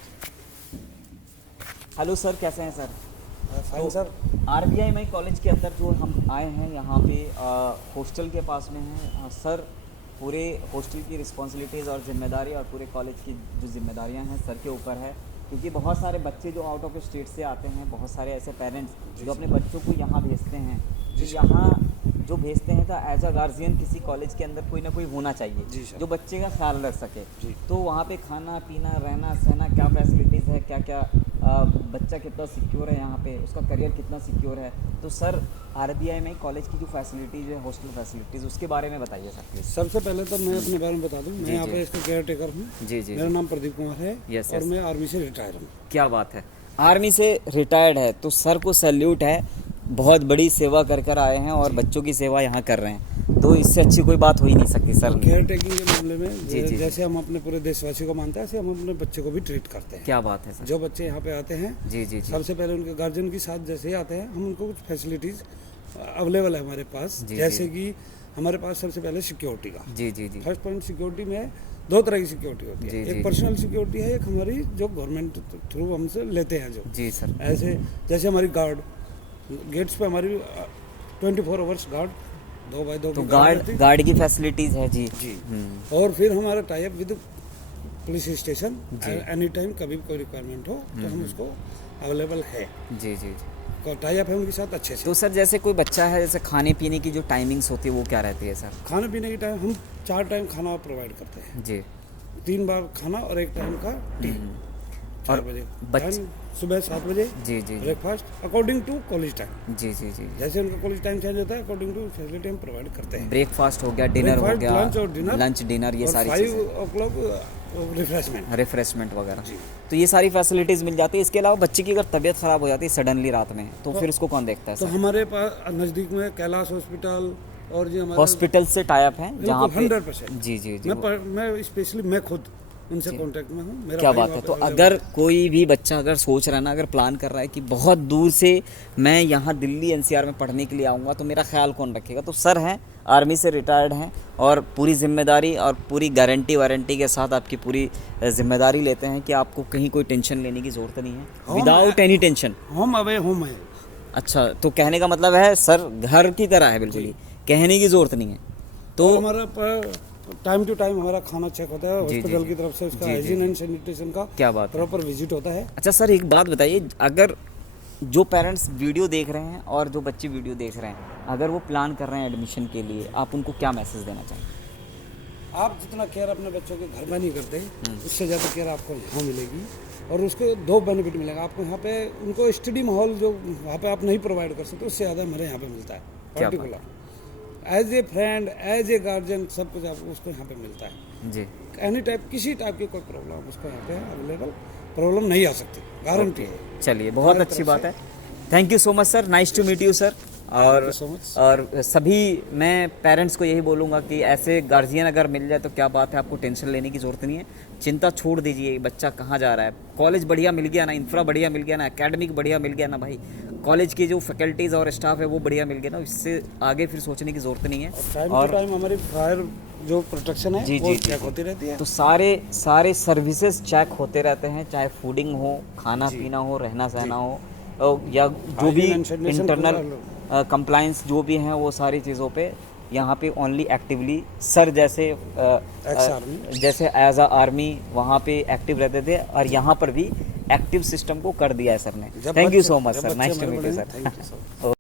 Hello sir, कैसे हैं sir? Fine sir. RBIMI college के अंदर जो हम आए हैं यहाँ पे हॉस्टल के पास में हैं सर। पूरे हॉस्टल की रिस्पॉन्सिबिलिटीज़ और जिम्मेदारी और पूरे कॉलेज की जो जिम्मेदारियाँ हैं सर के ऊपर है, क्योंकि बहुत सारे बच्चे जो आउट ऑफ स्टेट से आते हैं, बहुत सारे ऐसे पेरेंट्स जो अपने बच्चों को यहाँ भेजते हैं, तो यहाँ जो भेजते हैं तो एज अ गार्जियन किसी कॉलेज के अंदर कोई ना कोई होना चाहिए जो बच्चे का ख्याल रख सके। तो वहाँ पे खाना पीना, रहना सहना, क्या फैसिलिटीज़ है, क्या क्या बच्चा कितना सिक्योर है यहाँ पे, उसका करियर कितना सिक्योर है। तो सर RBIMI कॉलेज की जो फैसिलिटीज़ है, हॉस्टल फैसिलिटीज़, उसके बारे में बताइए सर प्लीज़। सबसे पहले तो मैं अपने बारे में बता दूं, मैं यहाँ पे इसका केयर टेकर हूँ। जी, मेरा नाम प्रदीप कुमार है और मैं आर्मी से रिटायर हूँ। क्या बात है, आर्मी से रिटायर्ड है, तो सर को सैल्यूट है, बहुत बड़ी सेवा कर आए हैं और बच्चों की सेवा यहाँ कर रहे हैं, तो इससे अच्छी कोई बात हो ही नहीं सकती सर। केयर टेकिंग के मामले में जैसे हम अपने पूरे देशवासियों को मानते हैं, ऐसे हम अपने बच्चे को भी ट्रीट करते हैं। क्या बात है सर। जो बच्चे यहाँ पे आते हैं, जी, सबसे पहले उनके गार्जियन के साथ जैसे ही आते हैं, हम उनको कुछ फैसिलिटीज़ अवेलेबल है हमारे पास, जैसे कि हमारे पास सबसे पहले सिक्योरिटी का। जी। फर्स्ट पॉइंट, सिक्योरिटी में 2 तरह की सिक्योरिटी होती है। एक पर्सनल सिक्योरिटी है, एक हमारी जो गवर्नमेंट थ्रू हमसे लेते हैं जो। जी सर। ऐसे जैसे हमारी गार्ड गेट्स पे हमारी 24 आवर्स गार्ड 2x2 तो गार्ड की फैसिलिटीज है। जी। और फिर हमारा tie up with police station, any time कभी कोई रिक्वायरमेंट हो तो हम उसको अवेलेबल है। जी। टाई अप है उनके साथ अच्छे से। तो सर जैसे कोई बच्चा है, जैसे खाने पीने की जो टाइमिंग्स होती है वो क्या रहती है सर? खाने पीने की टाइम हम 4 टाइम खाना प्रोवाइड करते हैं जी। 3 बार खाना और 1 टाइम का टी। 4 बजे सुबह 7 बजे जी जी breakfast according to college time. जी जी जी। जैसे उनका कॉलेज टाइम चेंज होता है अकॉर्डिंग टू फैसिलिटी हम प्रोवाइड करते हैं। ब्रेकफास्ट हो गया, डिनर हो गया, लंच और डिनर, लंच डिनर, ये सारी चीज़ें, 5 o'clock रिफ्रेशमेंट वगैरह। तो ये सारी फैसिलिटीज़ मिल जाती है। इसके अलावा बच्चे की अगर तबीयत ख़राब हो जाती है सडनली रात में, तो फिर उसको कौन देखता है? तो हमारे पास नज़दीक में कैलाश हॉस्पिटल और जी हमारे हॉस्पिटल से टाई अप है जहाँ पे 100%। जी जी जी। मैं स्पेशली मैं खुद उनसे कांटेक्ट में हूँ। क्या बात है। तो अगर कोई भी बच्चा अगर सोच रहा है ना, अगर प्लान कर रहा है कि बहुत दूर से मैं यहाँ दिल्ली एनसीआर में पढ़ने के लिए आऊँगा, तो मेरा ख्याल कौन रखेगा? तो सर हैं, आर्मी से रिटायर्ड हैं और पूरी जिम्मेदारी और पूरी गारंटी वारंटी के साथ आपकी पूरी जिम्मेदारी लेते हैं कि आपको कहीं कोई टेंशन लेने की ज़रूरत नहीं है, without any tension. Home away home है। अच्छा, तो कहने का मतलब है सर घर की तरह है बिल्कुल ही, कहने की ज़रूरत नहीं है। तो हमारा टाइम टू टाइम हमारा खाना चेक होता है हॉस्पिटल की तरफ से, उसका हाइजीन एंड सैनिटेशन का क्या बात प्रॉपर विजिट होता है। अच्छा सर, एक बात बताइए, अगर जो पेरेंट्स वीडियो देख रहे हैं और जो बच्चे वीडियो देख रहे हैं, अगर वो प्लान कर रहे हैं एडमिशन के लिए, आप उनको क्या मैसेज देना चाहेंगे? आप जितना केयर अपने बच्चों के घर में नहीं करते, उससे ज़्यादा केयर आपको यहाँ मिलेगी और उसके 2 बेनिफिट मिलेगा आपको। यहाँ पे उनको स्टडी माहौल जो वहाँ पे आप नहीं प्रोवाइड कर सकते, उससे ज़्यादा हमारे यहाँ पे मिलता है। Particular as a friend, as a guardian, सब कुछ आपको उसको यहाँ पे मिलता है जी। एनी टाइप, किसी टाइप की कोई प्रॉब्लम उसको यहाँ पे अवेलेबल प्रॉब्लम नहीं आ सकती, गारंटी है। चलिए, बहुत अच्छी बात है। Thank you so much sir, nice to meet you sir. और सभी मैं पेरेंट्स को यही बोलूँगा कि ऐसे गार्जियन अगर मिल जाए तो क्या बात है, आपको टेंशन लेने की ज़रूरत नहीं है, चिंता छोड़ दीजिए। बच्चा कहाँ जा रहा है, कॉलेज बढ़िया मिल गया ना, इंफ्रा बढ़िया मिल गया ना, एकेडमिक बढ़िया मिल गया ना भाई, कॉलेज की जो फैकल्टीज़ और स्टाफ है वो बढ़िया मिल गया ना, इससे आगे फिर सोचने की ज़रूरत नहीं है। और टाइम हमारी फायर जो प्रोटेक्शन है जी वो जी चेक होती रहती है। तो सारे सर्विसेज चेक होते रहते हैं, चाहे फूडिंग हो, खाना पीना हो, रहना सहना हो, या जो भी इंटरनल कंप्लाइंस जो भी हैं, वो सारी चीज़ों पे यहाँ पे ओनली एक्टिवली सर जैसे एज अ आर्मी वहाँ पे एक्टिव रहते थे, और यहाँ पर भी एक्टिव सिस्टम को कर दिया है सर ने। Thank you so much sir, nice to meet you sir.